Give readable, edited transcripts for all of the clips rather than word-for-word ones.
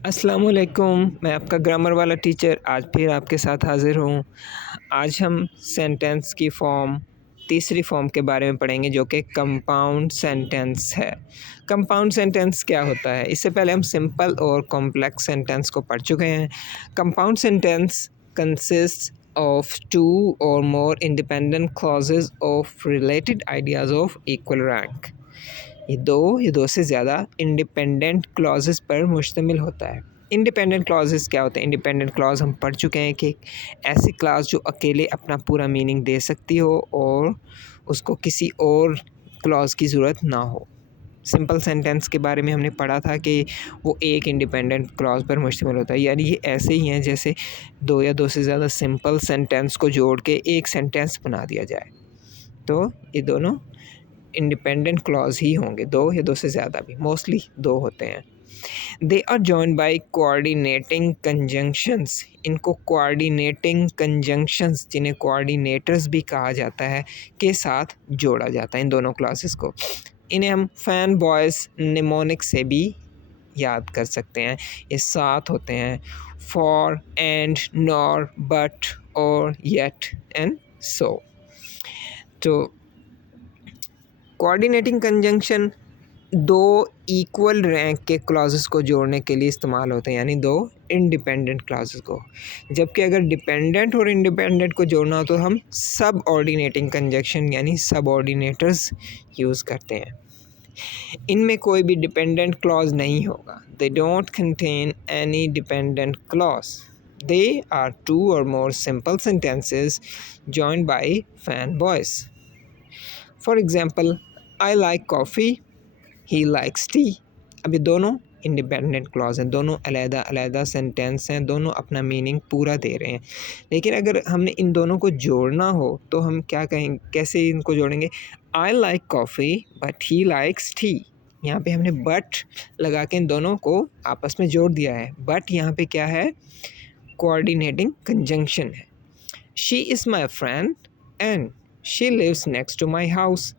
अस्सलामुअलैकुम, मैं आपका ग्रामर वाला टीचर आज फिर आपके साथ हाज़िर हूँ। आज हम सेंटेंस की तीसरी फॉर्म के बारे में पढ़ेंगे जो कि कंपाउंड सेंटेंस है। कंपाउंड सेंटेंस क्या होता है? इससे पहले हम सिंपल और कॉम्प्लेक्स सेंटेंस को पढ़ चुके हैं। Compound sentence consist of two or more independent clauses of related ideas of equal rank। ये दो से ज़्यादा इंडिपेंडेंट क्लॉजेस पर मुश्तमिल होता है। इंडिपेंडेंट क्लॉजेस क्या होते हैं? इंडिपेंडेंट क्लॉज हम पढ़ चुके हैं कि ऐसी क्लॉज जो अकेले अपना पूरा मीनिंग दे सकती हो और उसको किसी और क्लॉज की ज़रूरत ना हो। सिंपल सेंटेंस के बारे में हमने पढ़ा था कि वो एक इंडिपेंडेंट क्लॉज पर मुश्तमिल होता है, यानी ये ऐसे ही हैं जैसे दो या दो से ज़्यादा सिंपल सेंटेंस को जोड़ के एक सेंटेंस बना दिया जाए। तो ये दोनों इंडिपेंडेंट क्लॉज ही होंगे, दो या दो से ज़्यादा भी, मोस्टली दो होते हैं। They are joined by coordinating conjunctions. इनको कोऑर्डिनेटिंग कंजंक्शंस, जिन्हें कोऑर्डिनेटर्स भी कहा जाता है, के साथ जोड़ा जाता है इन दोनों क्लॉजेस को। इन्हें हम फैन बॉयज़ निमोनिक से भी याद कर सकते हैं। ये साथ होते हैं फॉर, एंड, नॉर, बट, और, येट एंड सो। तो कोऑर्डिनेटिंग कंजंक्शन दो इक्वल रैंक के क्लॉजेस को जोड़ने के लिए इस्तेमाल होते हैं, यानी दो इंडिपेंडेंट क्लॉजेस को। जबकि अगर डिपेंडेंट और इंडिपेंडेंट को जोड़ना हो तो हम सब ऑर्डिनेटिंग कंजंक्शन यानी सब ऑर्डिनेटर्स यूज़ करते हैं। इनमें कोई भी डिपेंडेंट क्लॉज नहीं होगा। They don't contain any dependent clause. They are two or more simple sentences joined by FANBOYS. For example, I like coffee, he likes tea. अब ये दोनों इंडिपेंडेंट क्लॉज हैं, दोनों अलहदा अलहदा सेंटेंस हैं, दोनों अपना मीनिंग पूरा दे रहे हैं। लेकिन अगर हमने इन दोनों को जोड़ना हो तो हम क्या कहेंगे, कैसे इनको जोड़ेंगे? आई like coffee but he likes T. यहाँ पे हमने बट लगा के इन दोनों को आपस में जोड़ दिया है। बट यहाँ पे क्या है? कोऑर्डिनेटिंग कंजंक्शन है। She is my friend and she lives next to my house.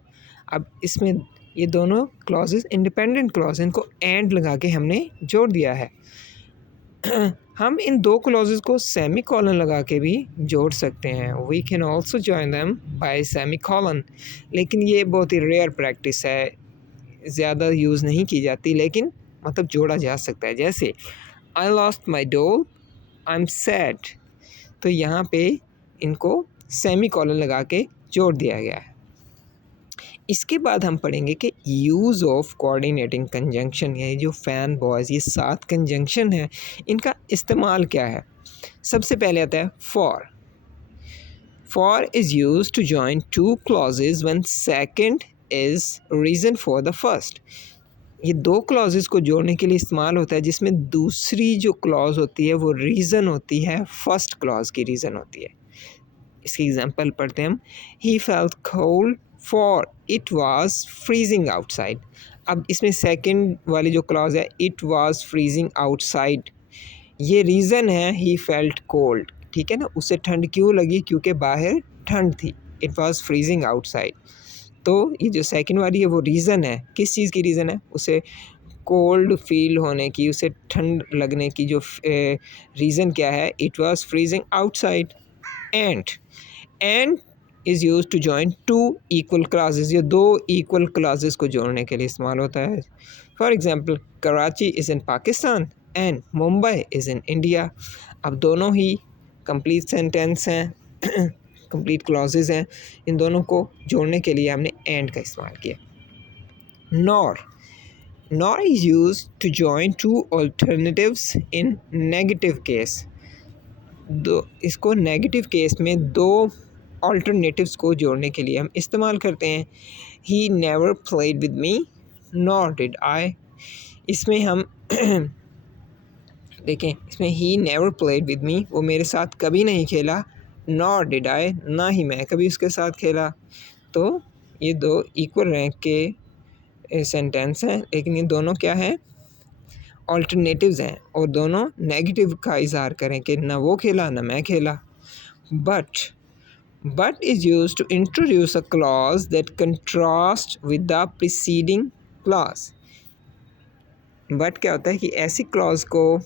अब इसमें ये दोनों क्लॉजेस इंडिपेंडेंट क्लॉज, इनको एंड लगा के हमने जोड़ दिया है। हम इन दो क्लॉजेस को सेमी कॉलन लगा के भी जोड़ सकते हैं। We can also join them by semicolon, लेकिन ये बहुत ही रेयर प्रैक्टिस है, ज़्यादा यूज़ नहीं की जाती, लेकिन मतलब जोड़ा जा सकता है। जैसे I lost my doll, I am sad. तो यहाँ पे इनको सेमी कॉलन लगा के जोड़ दिया गया है। इसके बाद हम पढ़ेंगे कि यूज़ ऑफ कोऑर्डिनेटिंग कंजंक्शन, ये जो फैन बॉयज़, ये 7 कंजंक्शन है, इनका इस्तेमाल क्या है? सबसे पहले आता है for. For is use to join two clauses when second is reason for the first. ये दो क्लॉजेज को जोड़ने के लिए इस्तेमाल होता है जिसमें दूसरी जो क्लॉज होती है वो रीज़न होती है, फर्स्ट क्लॉज की रीज़न होती है। इसकी एग्जांपल पढ़ते हैं हम। He felt cold for it was freezing outside. अब इसमें सेकंड वाली जो क्लॉज है, इट वाज फ्रीजिंग आउटसाइड, ये रीज़न है ही फेल्ट कोल्ड, ठीक है ना। उसे ठंड क्यों लगी? क्योंकि बाहर ठंड थी। It was freezing outside. तो ये जो सेकंड वाली है वो रीज़न है। किस चीज़ की रीज़न है? उसे कोल्ड फील होने की, उसे ठंड लगने की जो रीज़न क्या है? It was freezing outside. And is use to join two equal classes. ये दो इक्वल क्लासेस को जोड़ने के लिए इस्तेमाल होता है। For example, Karachi is in Pakistan and Mumbai is in India. अब दोनों ही कंप्लीट सेंटेंस हैं, कंप्लीट क्लॉजेस हैं। इन दोनों को जोड़ने के लिए हमने एंड का इस्तेमाल किया। Nor is use to join two alternatives in negative case. इसको नेगेटिव केस में दो ऑल्टरनेटिव्स को जोड़ने के लिए हम इस्तेमाल करते हैं। He never played with me nor did I. इसमें हम देखें, इसमें he never played with me, वो मेरे साथ कभी नहीं खेला, नॉर डिड आई, ना ही मैं कभी उसके साथ खेला। तो ये दो इक्वल रैंक के सेंटेंस हैं, लेकिन ये दोनों क्या हैं? ऑल्टरनेटिव्स हैं, और दोनों नेगेटिव का इजहार करें कि ना वो खेला ना मैं खेला। But is used to introduce a clause that contrasts with the preceding clause। But क्या होता है कि ऐसी क्लॉज को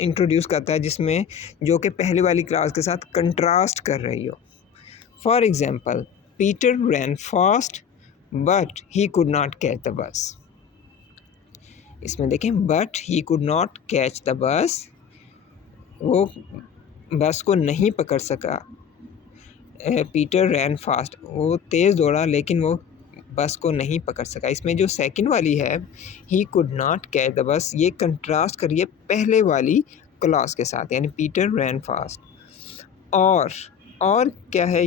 इंट्रोड्यूस करता है जिसमें जो कि पहले वाली क्लॉज के साथ कंट्रास्ट कर रही हो। For example, Peter ran fast but he could not catch the bus. इसमें देखें, but he could not catch the bus, वो बस को नहीं पकड़ सका। पीटर रैन फास्ट, वो तेज़ दौड़ा लेकिन वो बस को नहीं पकड़ सका। इसमें जो सेकंड वाली है, ही कुड नॉट कैच द बस, ये कंट्रास्ट करिए पहले वाली क्लॉज के साथ, यानी पीटर रैन फास्ट। और क्या है,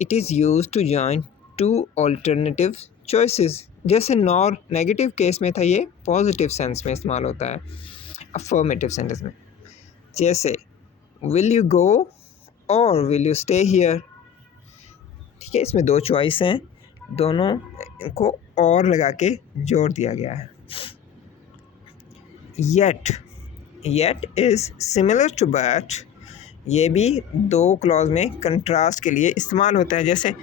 it is use to join two alternative choices. जैसे नॉर नेगेटिव केस में था, ये पॉजिटिव सेंस में इस्तेमाल होता है अफर्मेटिव सेंटेंस में। जैसे विल यू गो और विल यू स्टे हियर। ठीक है, इसमें दो चॉइस हैं, दोनों को और लगा के जोड़ दिया गया है। Yet is similar to but, ये भी दो क्लॉज में कंट्रास्ट के लिए इस्तेमाल होता है। जैसे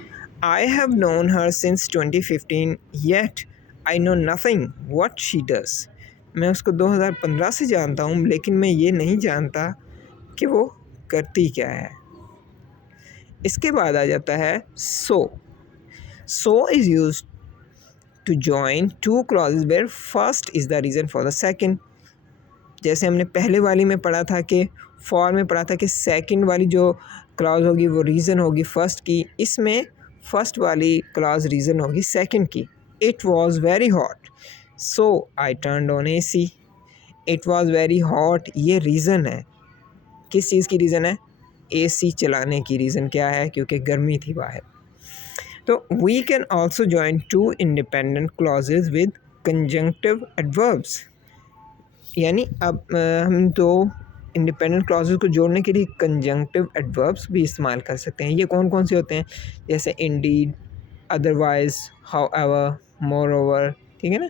I have known her since 2015 yet I know nothing what she does. मैं उसको 2015 से जानता हूँ लेकिन मैं ये नहीं जानता कि वो करती क्या है। इसके बाद आ जाता है so is used to join two clauses where first is the reason for the second. जैसे हमने पहले वाली में पढ़ा था कि फॉर में पढ़ा था कि सेकंड वाली जो क्लॉज होगी वो रीज़न होगी फर्स्ट की, इसमें फर्स्ट वाली क्लॉज रीज़न होगी सेकंड की। It was very hot so I turned on AC। It was very hot, ये रीज़न है, किस चीज़ की रीज़न है? AC चलाने की। रीज़न क्या है? क्योंकि गर्मी थी बाहर। तो we can also join two independent clauses with conjunctive adverbs, यानी अब हम दो इंडिपेंडेंट क्लॉजेज को जोड़ने के लिए कंजंक्टिव एडवर्ब्स भी इस्तेमाल कर सकते हैं। ये कौन कौन से होते हैं? जैसे इंडीड, अदरवाइज, हाउएवर, मोरओवर। ठीक है ना।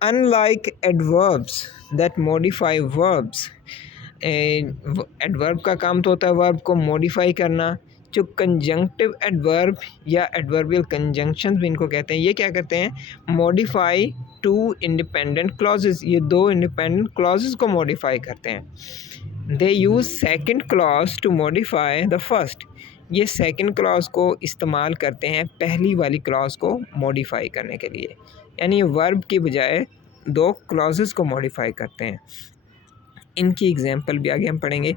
Unlike adverbs that modify verbs, adverb का काम तो होता है वर्ब को मॉडिफाई करना। जो कंजंक्टिव एडवर्ब या एडवर्बियल कंजंक्शन भी इनको कहते हैं, ये क्या करते हैं? मॉडिफाई टू इंडिपेंडेंट क्लॉजेज, ये दो इंडिपेंडेंट क्लॉजेज को मॉडिफाई करते हैं। They use second clause to modify the first, ये सेकंड क्लॉज को इस्तेमाल करते हैं पहली वाली क्लॉज को मॉडिफाई करने के लिए, यानी वर्ब की बजाय दो क्लॉजेज को मॉडिफाई करते हैं। इनकी एग्जाम्पल भी आगे हम पढ़ेंगे।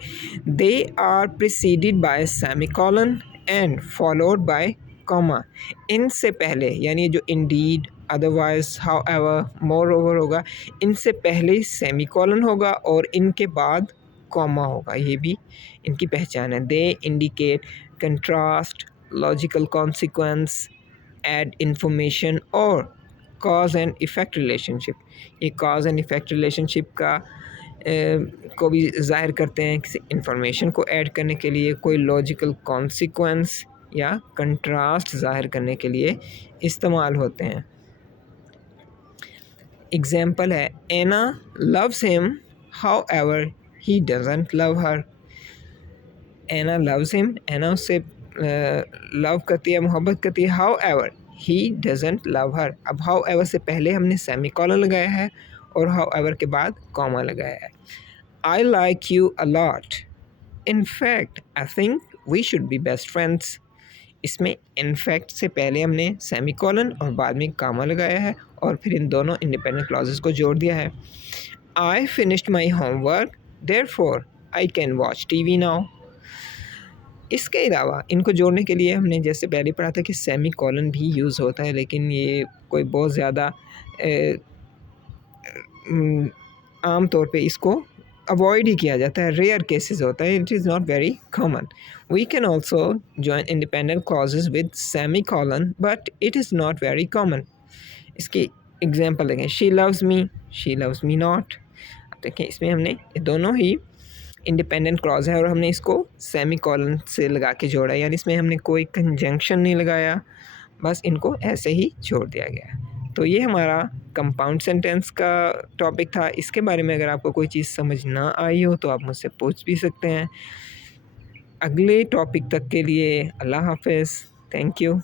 They are preceded by semicolon and followed by comma. इनसे पहले, यानी जो इंडीड, अदरवाइज, हाउएवर, मोरओवर होगा, इनसे पहले सेमीकोलन होगा और इनके बाद कॉमा होगा। ये भी इनकी पहचान है। They indicate contrast, logical consequence, add information और कॉज एंड इफ़ेक्ट रिलेशनशिप। ये कॉज एंड इफ़ेक्ट रिलेशनशिप का को भी ज़ाहिर करते हैं किसी इंफॉर्मेशन को ऐड करने के लिए, कोई लॉजिकल कॉन्सिक्वेंस या कंट्रास्ट ज़ाहिर करने के लिए इस्तेमाल होते हैं। एग्जाम्पल है, Anna loves him however he doesn't love her. Anna loves him, Anna उससे लव करती है, मोहब्बत करती है। However he doesn't love her, अब हाउएवर से पहले हमने सेमीकोलन लगाया है और हाउएवर के बाद कॉमा लगाया है। I like you a lot, in fact I think we should be best friends. इसमें इन फैक्ट से पहले हमने सेमीकोलन और बाद में कॉमा लगाया है और फिर इन दोनों इंडिपेंडेंट क्लॉजेस को जोड़ दिया है। I finished my homework therefore I can watch TV now. इसके अलावा इनको जोड़ने के लिए हमने जैसे पहले पढ़ा था कि सेमीकोलन भी यूज़ होता है, लेकिन ये कोई बहुत ज़्यादा आम तौर पे इसको अवॉइड ही किया जाता है, रेयर केसेस होता है, it is not very common. We can also join independent clauses with semicolon but it is not very common. इसकी एग्जांपल देखें, शी लव्स मी नॉट। देखिए इसमें हमने दोनों ही इंडिपेंडेंट क्लॉज है और हमने इसको सेमीकोलन से लगा के जोड़ा, यानी इसमें हमने कोई कंजंक्शन नहीं लगाया, बस इनको ऐसे ही छोड़ दिया गया। तो ये हमारा कंपाउंड सेंटेंस का टॉपिक था। इसके बारे में अगर आपको कोई चीज़ समझ ना आई हो तो आप मुझसे पूछ भी सकते हैं। अगले टॉपिक तक के लिए अल्लाह हाफ़िज़, थैंक यू।